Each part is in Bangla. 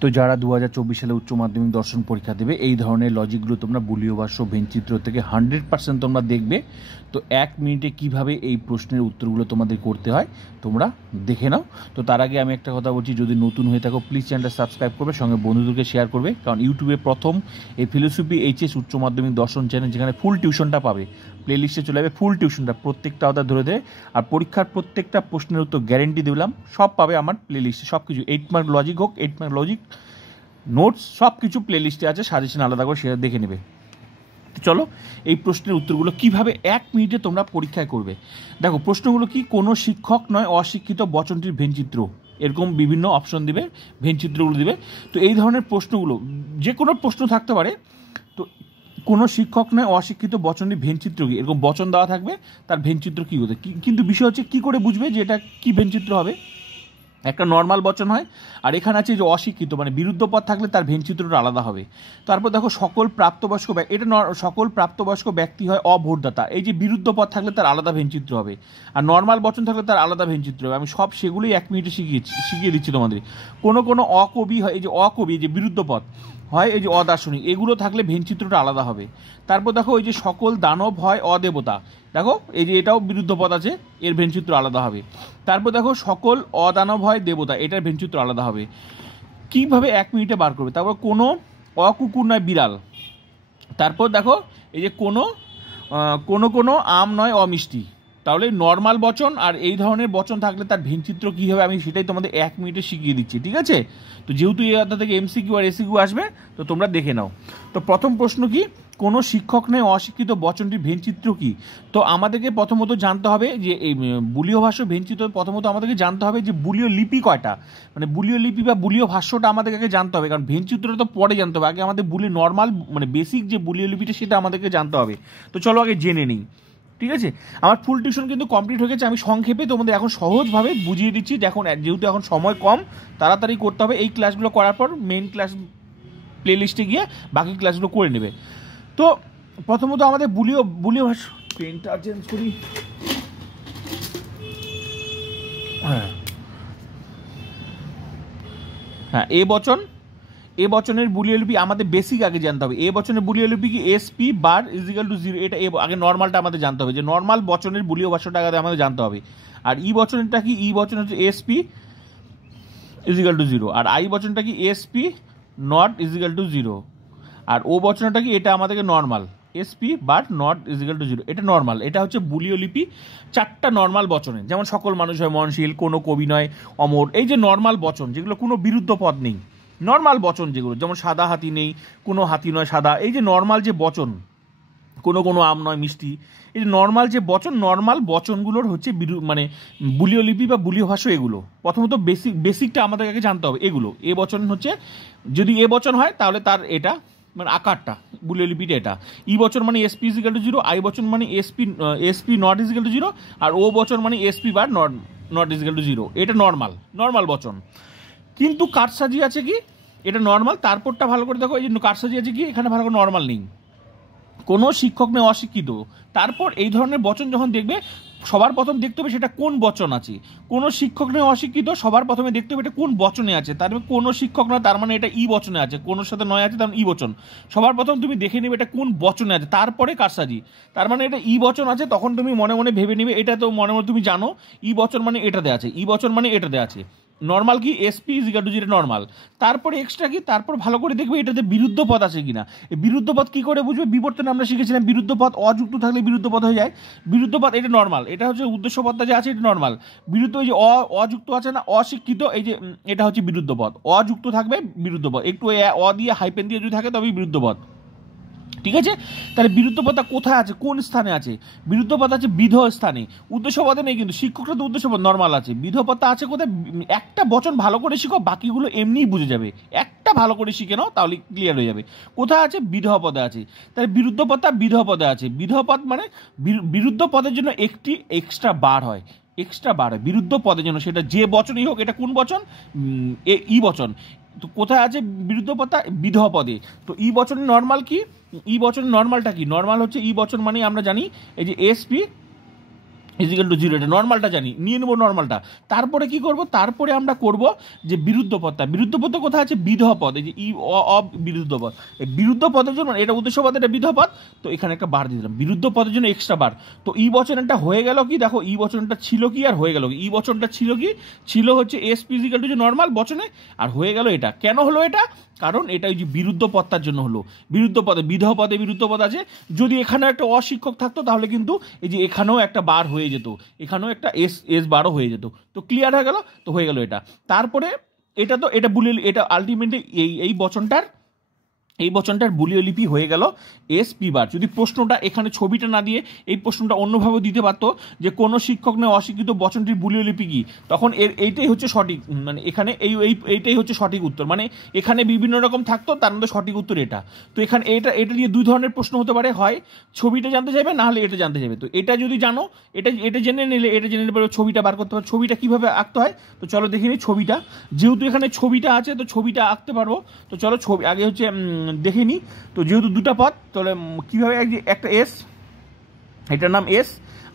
তো যারা 2024 সালে উচ্চ মাধ্যমিক দর্শন পরীক্ষা দেবে এই ধরনের লজিকগুলো তোমরা বুলীয় ভাষ্য ভেনচিত্র থেকে 100% তোমরা দেখবে। তো 1 মিনিটে কিভাবে এই প্রশ্নের উত্তরগুলো তোমাদের করতে হয় তোমরা দেখে নাও। তো তার আগে আমি একটা কথা বলছি, যদি নতুন হয়ে থাকো প্লিজ চ্যানেলটা সাবস্ক্রাইব করবে, সঙ্গে বন্ধুদেরকে শেয়ার করবে, কারণ ইউটিউবে প্রথম এই ফিলোসফি এইচএস উচ্চ মাধ্যমিক দর্শন চ্যানেল, যেখানে ফুল টিউশনটা পাবে, প্লেলিস্টে চলে যাবে ফুল টিউশনটা, প্রত্যেকটা অধ্যায় ধরে দেয়, আর পরীক্ষার প্রত্যেকটা প্রশ্নের উত্তর গ্যারেন্টি দিলাম, সব পাবে আমার প্লেলিস্টে, সব কিছু 8 মার্ক লজিক হোক, 8 মার্ক লজিক নোটস সব কিছু প্লেলিস্টে আছে, সাজেশন আলাদা করে সেটা দেখে নেবে। চলো এই প্রশ্নের উত্তরগুলো কিভাবে 1 মিনিটে তোমরা পরীক্ষায় করবে। দেখো প্রশ্নগুলো কি, কোনো শিক্ষক নয় অশিক্ষিত বচনটির ভেনচিত্র, এরকম বিভিন্ন অপশন দিবে, ভেনচিত্রগুলো দিবে। তো এই ধরনের প্রশ্নগুলো যে কোনো প্রশ্ন থাকতে পারে। তো কোনো শিক্ষক নয় অশিক্ষিত বচনটির ভেনচিত্র কি, এরকম বচন দেওয়া থাকবে, তার ভেনচিত্র কী হতে, কিন্তু বিষয় হচ্ছে কী করে বুঝবে যে এটা কী ভেনচিত্র হবে। একটা নর্মাল বচন হয়, আর এখানে আছে যে অশিক্ষিত, মানে বিরুদ্ধ পদ থাকলে তার ভেনচিত্রটা আলাদা হবে। তারপর দেখো সকল প্রাপ্তবয়স্ক এটা সকল প্রাপ্তবয়স্ক ব্যক্তি হয় অভোটদাতা, এই যে বিরুদ্ধ পদ থাকলে তার আলাদা ভেনচিত্র হবে, আর নর্মাল বচন থাকলে তার আলাদা ভেনচিত্র হবে। আমি সব সেগুলোই 1 মিনিটে শিখিয়ে দিচ্ছি তোমাদের। কোনো অকবি হয়, এই যে অকবি, এই যে বিরুদ্ধ পদ হয়, এই যে অদার্শনিক, এগুলো থাকলে ভেনচিত্রটা আলাদা হবে। তারপর দেখো ওই যে সকল দানব হয় অদেবতা, দেখো এই যে এটাও বিরুদ্ধ পদ আছে, এর ভেনচিত্র আলাদা হবে। তারপর দেখো সকল অদানব হয় দেবতা, এটার ভেনচিত্র আলাদা হবে। কীভাবে 1 মিনিটে বার করবে। তারপর কোনো অকুকুর নয় বিড়াল। তারপর দেখো এই যে কোনো আম নয় অমিষ্টি। তাহলে নর্মাল বচন আর এই ধরনের বচন থাকলে তার ভেনচিত্র কী হবে, আমি সেটাই তোমাদের 1 মিনিটে শিখিয়ে দিচ্ছি, ঠিক আছে। তো যেহেতু এই অধ্যায় থেকে এমসিকিউ আর এসিকিউ আসবে, তো তোমরা দেখে নাও। তো প্রথম প্রশ্ন কি, কোনো শিক্ষক নেই অশিক্ষিত বচনটির ভেনচিত্র কি। তো আমাদেরকে প্রথমত জানতে হবে যে এই বুলীয় ভাষ্য ভেনচিত্র, প্রথমত আমাদেরকে জানতে হবে যে বুলীয় লিপি কয়টা, মানে বুলীয় লিপি বা বুলীয় ভাষ্যটা আমাদেরকে আগে জানতে হবে, কারণ ভেনচিত্রটা তো পরে জানতে হবে, আগে আমাদের বুলীয় নর্মাল মানে বেসিক যে বুলীয় লিপিটা সেটা আমাদেরকে জানতে হবে। তো চলো আগে জেনে নিই, ঠিক আছে। আমার ফুল টিউশন কিন্তু কমপ্লিট হয়ে গেছে, আমি সংক্ষেপে তোমাদের এখন সহজভাবে বুঝিয়ে দিচ্ছি। দেখুন যেহেতু এখন সময় কম, তাড়াতাড়ি করতে হবে। এই ক্লাসগুলো করার পর মেইন ক্লাস প্লেলিস্টে গিয়ে বাকি ক্লাসগুলো করে নেবে। তো প্রথমত আমাদের বুলীয় ভাষ্য, পেনটা চেঞ্জ করি, হ্যাঁ এ বচনের বুলীয় লিপি আমাদের বেসিক আগে জানতে হবে। এ বচনের বুলীয় লিপি কি, এসপি বার ইজিক্যাল টু 0, এটা আগে নর্মালটা আমাদের জানতে হবে, যে নর্মাল বচনের বুলীয় ভাষ্যটা আগে আমাদের জানতে হবে। আর ই বচনটা কি, ই বচন হচ্ছে এসপি ইজিক্যাল টু 0, আর আই বচনটা কি এসপি নট ইজিক্যাল টু 0, আর ও বচনটা কি, এটা আমাদেরকে normal SP but not is equal to 0, এটা নর্মাল। এটা হচ্ছে বুলীয় লিপি 4টা নর্মাল বচনে, যেমন সকল মানুষ হয় মনশীল, কোনো কবি নয় অমর, এই যে নর্মাল বচন যেগুলো কোনো বিরুদ্ধ পদ নেই, নর্মাল বচন যেগুলো, যেমন সাদা হাতি নেই, কোনো হাতি নয় সাদা, এই যে নর্মাল যে বচন, কোনো আম নয় মিষ্টি, এই যে নর্মাল যে বচন, নর্মাল বচনগুলোর হচ্ছে মানে বুলীয় লিপি বা বুলীয় ভাষ্য। এগুলো প্রথমত বেসিকটা আমাদের আগে জানতে হবে। এগুলো এ বচন হচ্ছে, যদি এ বচন হয় তাহলে তার এটা মানে আকারটা বুলীয় লিপিটা এটা। ই বচন মানে এসপি ইজিক্যাল টু 0, আই বচন মানে এসপি নট ইজিক্যাল টু 0, আর ও বচন মানে এসপি বার নট ইজিক্যাল টু 0, এটা নর্মাল বচন। কিন্তু কারসাজি আছে কি, এটা নর্মাল, তারপরটা ভালো করে দেখো, এই যে কারসাজি আছে কি, এখানে ভালো করে নর্মাল নেই। কোনো শিক্ষক নেই অশিক্ষিত, তারপর এই ধরনের বচন যখন দেখবে সবার প্রথম দেখতে হবে সেটা কোন বচন আছে। কোনো শিক্ষক নেই অশিক্ষিত, সবার প্রথমে দেখতে হবে এটা কোন বচনে আছে, তার মানে কোনো শিক্ষক নয়, তার মানে এটা ই বচনে আছে, কোনোর সাথে নয় আছে তার মানে ই বচন। সবার প্রথম তুমি দেখে নেবে এটা কোন বচনে আছে, তারপরে কারসাজি, তার মানে এটা ই বচন আছে, তখন তুমি মনে মনে ভেবে নেবে, এটা তো মনে মনে তুমি জানো ই বচন মানে এটাতে আছে, ই বচন মানে এটাতে আছে। নর্মাল কি, এসপি ইজিক্যাল টু 0 নর্মাল। তারপরে এক্সট্রা কি, তারপর ভালো করে দেখবে এটাতে বিরুদ্ধ পদ আছে কিনা। এই বিরুদ্ধ পদ কি করে বুঝবে, বিবর্তনে আমরা শিখেছিলাম বিরুদ্ধ পদ অযুক্ত থাকলে বিরুদ্ধ পদ হয়ে যায়। বিরুদ্ধ পদ এটা নর্মাল, এটা হচ্ছে উদ্দেশ্য পদটা যে আছে এটা নর্মাল। বিরুদ্ধ ওই যে অযুক্ত আছে না, অশিক্ষিত, এই যে এটা হচ্ছে বিরুদ্ধ পদ, অযুক্ত থাকবে বিরুদ্ধ পদ, একটু অ দিয়ে হাইপেন দিয়ে যদি থাকে তবেই বিরুদ্ধ পদ, ঠিক আছে। তাহলে বিরুদ্ধ পদটা কোথায় আছে, কোন স্থানে আছে, বিরুদ্ধ পদ আছে বিধ স্থানে, উদ্দেশ্য পদে নেই, কিন্তু শিক্ষকরা তো উদ্দেশ্য পদ নর্মাল আছে, বিধ পদটা আছে কোথায়। একটা বচন ভালো করে শিখো, বাকিগুলো এমনিই বুঝে যাবে, একটা ভালো করে শিখে নাও তাহলে ক্লিয়ার হয়ে যাবে। কোথায় আছে, বিধ পদে আছে, তাহলে বিরুদ্ধ পদটা বিধ পদে আছে। বিধ পদ মানে বিরুদ্ধ পদের জন্য একটি এক্সট্রা বার হয়, বিরুদ্ধ পদের জন্য, সেটা যে বচনই হোক। এটা কোন বচন, ই বচন। তো কোথায় আছে বিরুদ্ধ পদটা, বিধ পদে। তো ই বচনের নর্মাল কি, ই বচনের নর্মালটা কি, নর্মাল হচ্ছে ই বচন মানে আমরা জানি এই যে এসপি ইজিক্যাল টু জিরো, এটা নর্মালটা জানি, নিয়ে নেবো নর্মালটা। তারপরে কি করব, তারপরে আমরা করব যে বিরুদ্ধ পদটা। বিরুদ্ধ পদ কোথায় আছে, বিধহ পদ, এই যে ই অ বিরুদ্ধ পদ। এই বিরুদ্ধ পদের জন্য এটা উদ্দেশ্য পদ, এটা বিধহ পদ, তো এখানে একটা বার দিয়ে দিলাম বিরুদ্ধ পদের জন্য এক্সট্রা বার। তো ই বচনটা হয়ে গেল কি, দেখো ই বচনটা ছিল কি আর হয়ে গেল কি, ই বচনটা ছিল কি, ছিল হচ্ছে এস পি ইজিক্যাল টু যে নর্মাল বচনে, আর হয়ে গেল এটা। কেন হলো এটা, কারণ এটা ওই যে বিরুদ্ধ পদটার জন্য হলো। বিরুদ্ধ পদে বিধহ পদে বিরুদ্ধ পদ আছে, যদি এখানেও একটা অশিক্ষক থাকতো তাহলে কিন্তু এই যে এখানেও একটা বার হয়ে যেত, এখানেও একটা এস বারও হয়ে যেত। তো ক্লিয়ার হয়ে গেল, তো হয়ে গেল এটা। তারপরে এটা তো এটা বুলিয়ে, এটা আলটিমেটলি এই বচনটার বুলিয় লিপি হয়ে গেল এস পি বার। যদি প্রশ্নটা এখানে ছবিটা না দিয়ে এই প্রশ্নটা অন্যভাবে দিতে পারতো যে কোনো শিক্ষক নয় অশিক্ষিত বচনটির বুলিয় লিপি কি, তখন এইটাই হচ্ছে সঠিক, মানে এখানে এইটাই হচ্ছে সঠিক উত্তর। মানে এখানে বিভিন্ন রকম থাকতো, তার মধ্যে সঠিক উত্তর এটা। তো এখানে এটা দিয়ে দুই ধরনের প্রশ্ন হতে পারে, হয় ছবিটা জানতে চাইবে, না হলে এটা জানতে চাইবে। তো এটা যদি জানো, এটা জেনে নিলে পারে ছবিটা বার করতে পারো। ছবিটা কিভাবে আঁকতে হয়, তো চলো দেখে নিই ছবিটা। যেহেতু এখানে ছবিটা আছে তো ছবিটা আঁকতে পারবো। তো চলো ছবি আগে হচ্ছে দেখে নিই। তো যেহেতু দুটা পদ, তাহলে কীভাবে একটা এস, এটার নাম এস,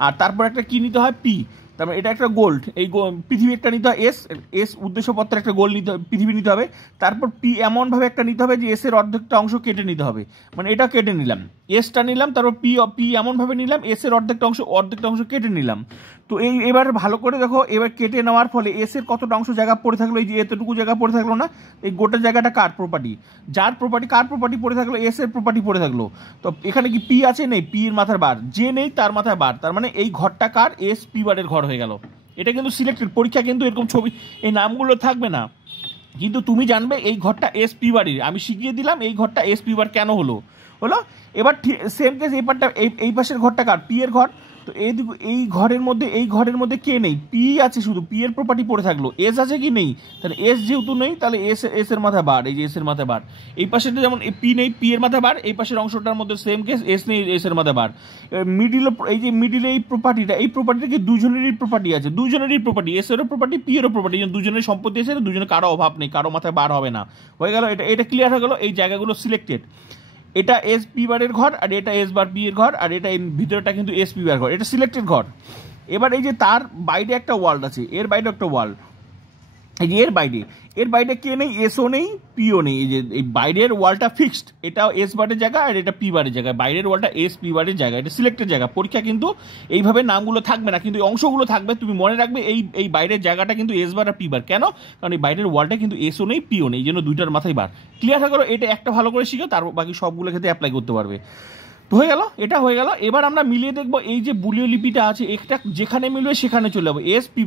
আর তারপর একটা কি নিতে হয়, পি। তারপরে এটা একটা গোল্ড, এই পৃথিবী একটা নিতে হয়, এস উদ্দেশ্য পত্রের একটা গোল নিতে হবে, পৃথিবী নিতে হবে। তারপর পি এমনভাবে একটা নিতে হবে যে এসের অর্ধেকটা অংশ কেটে নিতে হবে, মানে এটা কেটে নিলাম, এসটা নিলাম, তারপর পি এমনভাবে নিলাম এসের অর্ধেকটা অংশ কেটে নিলাম। তো এবার ভালো করে দেখো, এবার কেটে নেওয়ার ফলে এসের কতটা অংশ জায়গা পড়ে থাকলো, এই যে এতটুকু জায়গা পড়ে থাকলো না, এই গোটা জায়গাটা কার প্রপার্টি, কার প্রপার্টি পড়ে থাকলো, এসের প্রপার্টি পড়ে থাকলো। তো এখানে কি পি আছে, নেই, পি এর মাথার বার, যে নেই তার মাথায় বার, তার মানে এই ঘরটা কার, এস পি বারের ঘর হয়ে গেল। এটা কিন্তু সিলেক্টেড, পরীক্ষা কিন্তু এরকম ছবি এই নামগুলো থাকবে না, কিন্তু তুমি জানবে এই ঘরটা এস পি বাড়ির। আমি শিখিয়ে দিলাম এই ঘরটা এস পি বার কেন হলো। এবার সেম কেস এই পার্টটা, এই পাশের ঘরটা কার, পি এর ঘর। তো এই ঘরের মধ্যে কে নেই, পি আছে, শুধু পি এর প্রপার্টি পড়ে থাকলো, এস আছে কি নেই, তাহলে এস যেহেতু নেই তাহলে এস এর মাথায় বার, এই যে এস এর মাথায় বার। এই পাশেটা যেমন পি নেই, পি এর মাথায় বার, এই পাশের অংশটার মধ্যে সেম কেস, এস নেই, এস এর মাথায় বার। মিডিলে এই প্রপার্টিটা কি দুজনেরই প্রপার্টি আছে, এস এরও প্রপার্টি, পি এরও প্রপার্টি, দুজনের সম্পত্তি আছে, দুজনের কারো অভাব নেই, কারো মাথায় বার হবে না। হয়ে গেল, এটা ক্লিয়ার হয়ে গেল, এই জায়গাগুলো সিলেক্টেড। এটা এস পি বারের ঘর, আর এটা এস বার পি এর ঘর, আর এটা ভিতরেটা কিন্তু এস পি বার ঘর, এটা সিলেক্টেড ঘর। এবার এই যে তার বাইরে একটা ওয়ার্ল্ড আছে, এর বাইরে একটা ওয়ার্ল্ড, এই যে এর বাইরে কে নেই, এসও নেই, পিও নেই, এই যে এই বাইরের ওয়ালটা ফিক্সড, এটা এস বারের জায়গা আর এটা পি বারের জায়গা, বাইরের ওয়ালটা এস পি বারের জায়গা, এটা সিলেক্টেড জায়গা। পরীক্ষা কিন্তু এইভাবে নামগুলো থাকবে না, কিন্তু অংশগুলো থাকবে। তুমি মনে রাখবে এই বাইরের জায়গাটা কিন্তু এস বার আর পি বার, কেন, কারণ এই বাইরের ওয়ালটা কিন্তু এসও নেই, পিও নেই, এই জন্য দুইটার মাথায় বার। ক্লিয়ার হয়ে গেলো, এটা একটা ভালো করে শিখো, তার বাকি সবগুলো ক্ষেত্রে অ্যাপ্লাই করতে পারবে। তো হয়ে গেল, এটা হয়ে গেল। এবার আমরা মিলিয়ে দেখবো এই যে বুলিয় লিপিটা আছে, একটা যেখানে মিলবে সেখানে চলে যাবো। এস পি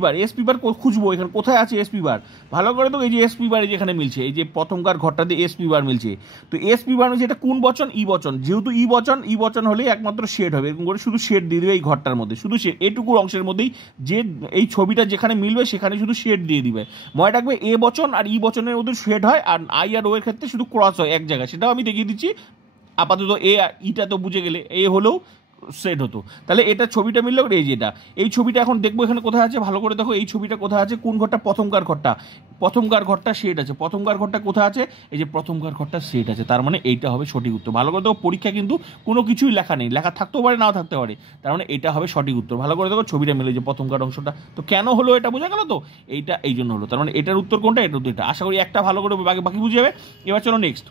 বার খুঁজবো, এখানে কোথায় আছে এস পি বার, ভালো করে তো এই যে এস পি বার যেখানে মিলছে, এই যে প্রথমকার ঘরটা দিয়ে এস পি বার মিলছে। তো এস পি বার মিলছে, এটা কোন বচন, ই বচন, যেহেতু ই বচন হলেই একমাত্র শেড হবে, এরকম করে শুধু শেড দিয়ে দেবে এই ঘরটার মধ্যে, শুধু শেড, এটুকু অংশের মধ্যেই যে এই ছবিটা যেখানে মিলবে সেখানে শুধু শেড দিয়ে দিবে। মনে রাখবে এ বচন আর ই বচনের মধ্যে শেড হয়, আর আই আর ও এর ক্ষেত্রে শুধু ক্রস হয় এক জায়গায়, সেটাও আমি দেখিয়ে দিচ্ছি। আপাতত ইটা তো বুঝে গেলে, এ হলেও সেট হতো, তাহলে এটা ছবিটা মিললো, এই যেটা এই ছবিটা এখন দেখবো এখানে কোথায় আছে, ভালো করে দেখো এই ছবিটা কোথায় আছে, কোন ঘরটা, প্রথমকার ঘরটা সেট আছে, প্রথমকার ঘরটা কোথায় আছে, এই যে প্রথমকার ঘরটা সেট আছে, তার মানে এইটা হবে সঠিক উত্তর। ভালো করে দেখো, পরীক্ষা কিন্তু কোনো কিছুই লেখা নেই, লেখা থাকতেও পারে নাও থাকতে পারে, তার মানে এটা হবে সঠিক উত্তর। ভালো করে দেখো ছবিটা মিলে, যে প্রথমকার অংশটা, তো কেন হলো এটা বোঝা গেল তো, এইটা এই জন্য হলো, তার মানে এটার উত্তর কোনটা, এটার উত্তর এটা। আশা করি একটা ভালো করে বাকি বুঝে যাবে। এবার চলো নেক্সট,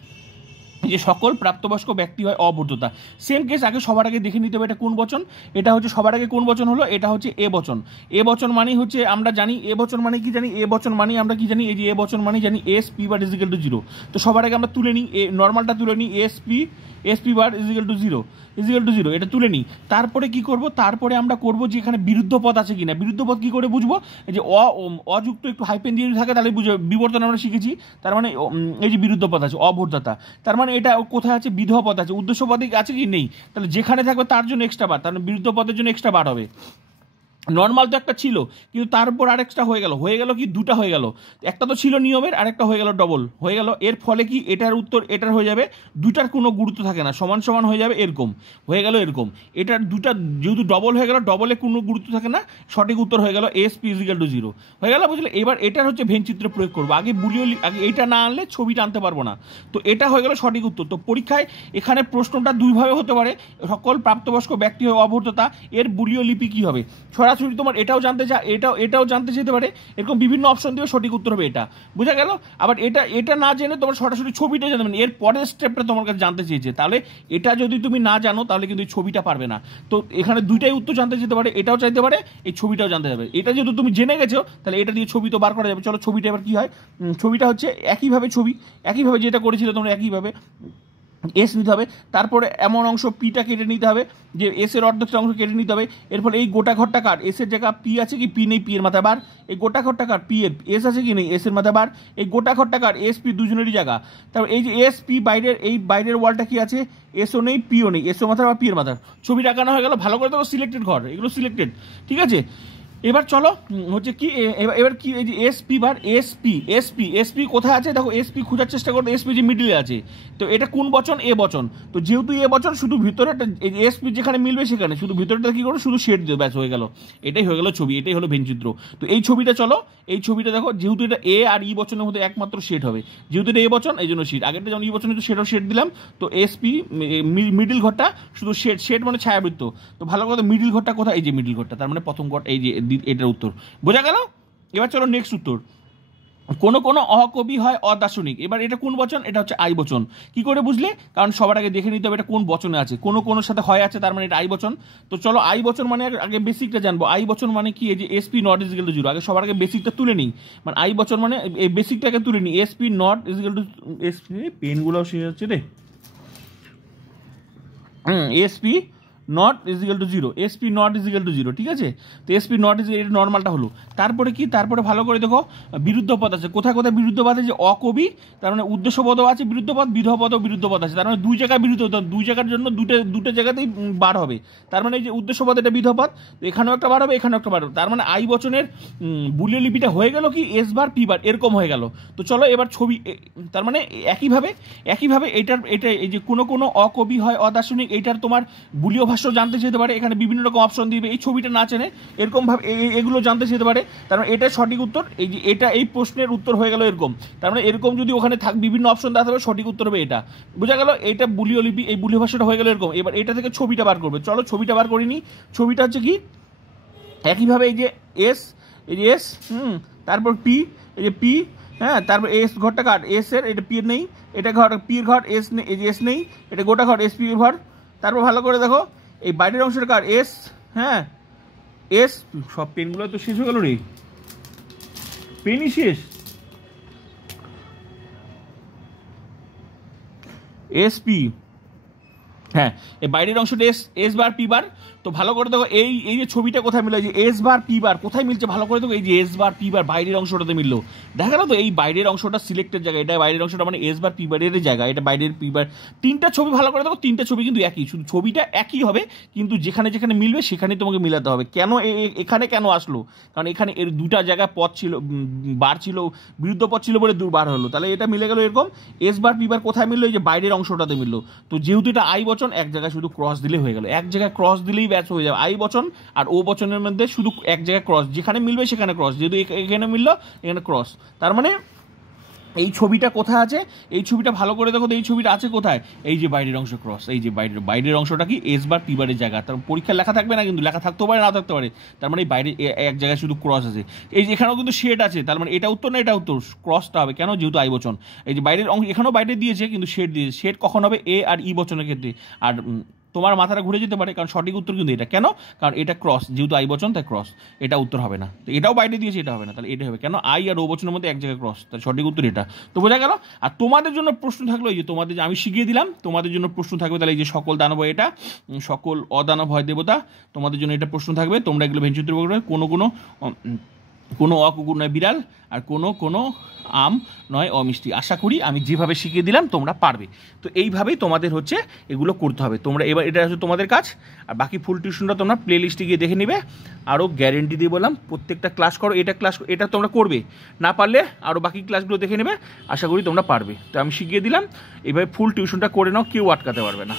যে সকল প্রাপ্তবয়স্ক ব্যক্তি হয় অবর্ধতা। সেম কেস, আগে সবার আগে দেখে নিতে হবে এটা কোন বচন, এটা হচ্ছে সবার আগে কোন বচন হলো, এটা হচ্ছে এ বচন। এ বচন মানে হচ্ছে আমরা জানি, এ বচন মানে কি জানি, এ বচন মানে আমরা কি জানি, এই যে এ বচন মানে জানি S P bar equal to zero. তো সবার আগে আমরা তুলে নিই, নর্মালটা তুলে নিই, S P bar equal to zero, এটা তুলে নিই। তারপরে কি করব, তারপরে আমরা করব যে এখানে বিরুদ্ধ পদ আছে কিনা। বিরুদ্ধ পদ কি করে বুঝবো, এই যে অযুক্ত একটু হাইপেন দিয়ে থাকে তাহলে বুঝবো, বিবর্তন আমরা শিখেছি, তার মানে এই যে বিরুদ্ধ পদ আছে, অবর্ধতা, তার মানে এটা কোথায় আছে, বিধহ পদ আছে, উদ্দেশ্য পদে আছে কি নেই, তাহলে যেখানে থাকবে তার জন্য এক্সট্রা বার, তার মানে বিরুদ্ধ পদের জন্য এক্সট্রা বার হবে। নর্মাল তো একটা ছিল, কিন্তু তার উপর আরেকটা হয়ে গেল কি, দুটা হয়ে গেল, একটা তো ছিল নিয়মের, আরেকটা হয়ে গেল ডবল হয়ে গেল। এর ফলে কি, এটার উত্তর এটার হয়ে যাবে, দুটার কোনো গুরুত্ব থাকে না, সমান সমান হয়ে যাবে, এরকম হয়ে গেল, এরকম। এটার দুটা যেহেতু ডবল হয়ে গেল, ডবলে কোনো গুরুত্ব থাকে না, সঠিক উত্তর হয়ে গেল S P equal to zero হয়ে গেল, বুঝলে। এবার এটার হচ্ছে ভেন চিত্র প্রয়োগ করবো, আগে আগে এটা না আনলে ছবিটা আনতে পারবো না। তো এটা হয়ে গেল সঠিক উত্তর। তো পরীক্ষায় এখানে প্রশ্নটা দুইভাবে হতে পারে, সকল প্রাপ্তবয়স্ক ব্যক্তি হয় অবর্ধতা, এর বুলীয় লিপি কি হবে, সরাসরি তোমার এটাও জানতে যেতে পারে, এরকম বিভিন্ন অপশন দিয়ে সঠিক উত্তর হবে এটা, বোঝা গেল। আবার এটা না জেনে তোমার সরাসরি ছবিটা জানবে না, এর পরের স্টেপটা তোমার কাছে জানতে চেয়েছে, তাহলে এটা যদি তুমি না জানো তাহলে কিন্তু এই ছবিটা পারবে না। তো এখানে দুইটাই উত্তর জানতে যেতে পারে, এটাও চাইতে পারে, এই ছবিটাও জানতে যাবে। এটা যেহেতু তুমি জেনে গেছো তাহলে এটা দিয়ে ছবি তো বার করা যাবে। চলো ছবিটা এবার কি হয়, ছবিটা হচ্ছে একইভাবে যেটা করেছিল তোমরা একইভাবে এস নিতে হবে, তারপরে এমন অংশ পিটা কেটে নিতে হবে যে এস এর অর্ধেকটা অংশ কেটে নিতে হবে। এরপর এই গোটা ঘরটা কার, এস এর জায়গা পি আছে কি, পি নেই, পি এর মাথায় বার। এই গোটা ঘরটা কার, পি এর, এস আছে কি নেই, এস এর মাথায় বার। এই গোটা ঘরটা কার, এস পি দুজনেরই জায়গা। তারপর এই যে এস পি বাইরের ওয়ালটা কি আছে, এসও নেই, পিও নেই, এসও মাথার বা পি এর মাথার। ছবিটা আঁকানো হয়ে গেল, ভালো করে দেখো সিলেক্টেড ঘর, এগুলো সিলেক্টেড, ঠিক আছে। এবার চলো হচ্ছে কি, এবার কি, এই যে এসপি বার, এসপি কোথায় আছে দেখো, এসপি খোঁজার চেষ্টা করো, এসপি যে মিডিলে আছে। তো এটা কোন বচন, এ বচন। তো যেহেতু এ বচন, শুধু ভিতরে এসপি যেখানে মিলবে সেখানে শুধু ভিতরটা কি করো, শুধু শেড দিও, ব্যাস হয়ে গেল। এটাই হয়ে গেল ছবি, এটাই হলো ভেনচিত্র। তো এই ছবিটা চলো, এই ছবিটা দেখো, যেহেতু এটা এ আর ই বচনের মধ্যে একমাত্র শেড হবে, যেহেতু এটা এ বচন এই জন্য শেড, আগেরটা যেমন ই বচন হচ্ছে সেটাও শেড দিলাম। তো এসপি মিডিল ঘরটা শুধু শেড মানে ছায়াবৃত্ত। তো ভালো করে মিডিল ঘরটা কোথায়, এই যে মিডিল ঘরটা, তার মানে প্রথম ঘর, এই যে এটার উত্তর, বোঝা গেল। এবার চলো নেক্সট উত্তর, কোনো অকবি হয় অদার্শনিক। এবার এটা কোন বচন, এটা হচ্ছে আই বচন। কি করে বুঝলে, কারণ সবার আগে দেখে নিতে হবে এটা কোন বচনে আছে, কোনোর সাথে হয় আছে, তার মানে এটা আই বচন। তো চলো আই বচন মানে আগে বেসিকটা জানবো। আই বচন মানে কি, এই যে SP not is equal to zero, আগে সবার আগে বেসিকটা তুলে নিই। মানে আই বচন মানে এই বেসিকটাকে তুলে নিই, SP not is equal to, SP পেনগুলো শেষ হচ্ছে রে, SP not is equal to zero, SP not is equal to zero, ঠিক আছে। তো এসপি নট ইজ, এটা নর্মালটা হলো। তারপরে কি, তারপরে ভালো করে দেখো বিরুদ্ধ পদ আছে, কোথায় বিরুদ্ধ পদ আছে, যে অকবি, তার মানে উদ্দেশ্য পদও আছে বিরুদ্ধ পদ, বিধব পদও বিরুদ্ধ পদ আছে, তার মানে দুই জায়গায় বিরুদ্ধ, দুই জায়গার জন্য দুটো জায়গাতেই বার হবে। তার মানে এই যে উদ্দেশ্য পদ এটা বিধব পদ, এখানেও একটা বার হবে, এখানেও একটা বার হবে। তার মানে আই বচনের বুলিয় লিপিটা হয়ে গেল কি, এস বার পি বার এরকম হয়ে গেল। তো চলো এবার ছবি, তার মানে একইভাবে এটা এই যে কোনো অকবি হয় অদার্শনিক, এইটার তোমার বুলিয় ভাষ্য জানতে যেতে পারে, এখানে বিভিন্ন রকম অপশন দিবে, এই ছবিটা না চেনে এরকম ভাবে এগুলো জানতে যেতে পারে। তার মানে এটা সঠিক উত্তর, এই যে এটা এই প্রশ্নের উত্তর হয়ে গেল এরকম। তার মানে এরকম যদি ওখানে বিভিন্ন অপশন দেওয়া হবে, সঠিক উত্তর হবে এটা, বোঝা গেল। এটা বুলিয় লিপি, এই বুলিয় ভাষাটা হয়ে গেল এরকম। এবার এটা থেকে ছবিটা বার করবে, চলো ছবিটা বার করিনি। ছবিটা হচ্ছে কি, একইভাবে এই যে এস, এই যে এস, তারপর পি, এই যে পি, হ্যাঁ, তারপর এস ঘরটা কাট, এস এর, এটা পি এর নেই, এটা ঘর পি এর ঘর, এস নেই, এই যে এস নেই, এটা গোটা ঘর, এস পি এর ঘর। তারপর ভালো করে দেখো এই বাইরের অংশটা কার, এস, হ্যাঁ এস, সব পেনগুলো তো শেষ হয়ে গেল রে, পেনই শেষ, এস পি, হ্যাঁ এই বাইরের অংশটা এস বার পি বার। তো ভালো করে দেখো এই যে ছবিটা কোথায় মিলে, যে এস বার পি বার কোথায় মিলছে, ভালো করে দেখো এই যে এস বার পি বার বাইরের অংশটাতে মিললো, দেখা গেল তো এই বাইরের অংশটা সিলেক্টেড জায়গা, এটা বাইরের অংশটা মানে এস বার পি বারের জায়গা, এটা বাইরের পি বার। তিনটা ছবি ভালো করে দেখো, তিনটা ছবি কিন্তু একই, শুধু ছবিটা একই হবে, কিন্তু যেখানে যেখানে মিলবে সেখানে তোমাকে মিলাতে হবে। কেন এখানে কেন আসলো, কারণ এখানে এর দুটা জায়গায় পথ ছিল, বার ছিল, বিরুদ্ধ পথ ছিল বলে বার হলো, তাহলে এটা মিলে গেল এরকম। এস বার পি বার কোথায় মিললো, এই যে বাইরের অংশটাতে মিললো। তো যেহেতু এটা আই বচন, এক জায়গায় শুধু ক্রস দিলে হয়ে গেল, এক জায়গায় ক্রস দিলেই ব্যাচ হয়ে যাবে। আই বচন আর ও বচনের মধ্যে শুধু এক জায়গায় ক্রস, যেখানে মিলবে সেখানে ক্রস, যেহেতু এখানে মিললো এখানে ক্রস। তার মানে এই ছবিটা কোথায় আছে, এই ছবিটা ভালো করে দেখো, এই ছবিটা আছে কোথায়, এই যে বাইরের অংশ ক্রস, এই যে বাইরের অংশটা কি এস বার পি বারের জায়গা। তার পরীক্ষায় লেখা থাকবে না, কিন্তু লেখা থাকতেও পারে না থাকতে পারে। তার মানে এই বাইরে এক জায়গায় শুধু ক্রস আছে, এই যে এখানেও কিন্তু শেড আছে, তার মানে এটা উত্তর না এটা উত্তর, ক্রসটা হবে কেন, যেহেতু আই বচন। এই যে বাইরের অংশ এখানেও বাইরে দিয়েছে কিন্তু শেড দিয়েছে, শেড কখন হবে, এ আর ই বচনের ক্ষেত্রে। আর তোমার মাথাটা ঘুরে যেতে পারে, কারণ সঠিক উত্তর কিন্তু এটা, কেন, কারণ এটা ক্রস, যেহেতু আই বচন তাই ক্রস, এটা উত্তর হবে না। তো এটাও বাইরে দিয়েছে, এটা হবে না, তাহলে এটা হবে কেন, আই আর ও বচনের মধ্যে এক জায়গায় ক্রস, তাহলে সঠিক উত্তর এটা। তো বোঝা গেল। আর তোমাদের জন্য প্রশ্ন থাকলো, এই যে তোমাদের যে আমি শিখিয়ে দিলাম, তোমাদের জন্য প্রশ্ন থাকবে, তাহলে এই যে সকল দানব, এটা সকল অদানব হয় দেবতা, তোমাদের জন্য এটা প্রশ্ন থাকবে। তোমরা এগুলো ভেঞ্চিত্র করবে, কোনো অকুকুর নয় বিড়াল, আর কোনো আম নয় অমিষ্টি। আশা করি আমি যেভাবে শিখিয়ে দিলাম তোমরা পারবে। তো এইভাবেই তোমাদের হচ্ছে এগুলো করতে হবে। তোমরা এবার এটা হচ্ছে তোমাদের কাজ, আর বাকি ফুল টিউশনটা তোমরা প্লে লিস্টে গিয়ে দেখে নিবে। আরও গ্যারেন্টি দিয়ে বললাম, প্রত্যেকটা ক্লাস করো, এটা তোমরা করবে, না পারলে আরও বাকি ক্লাসগুলো দেখে নেবে, আশা করি তোমরা পারবে। তো আমি শিখিয়ে দিলাম, এইভাবে ফুল টিউশনটা করে নাও, কেউ আটকাতে পারবে না।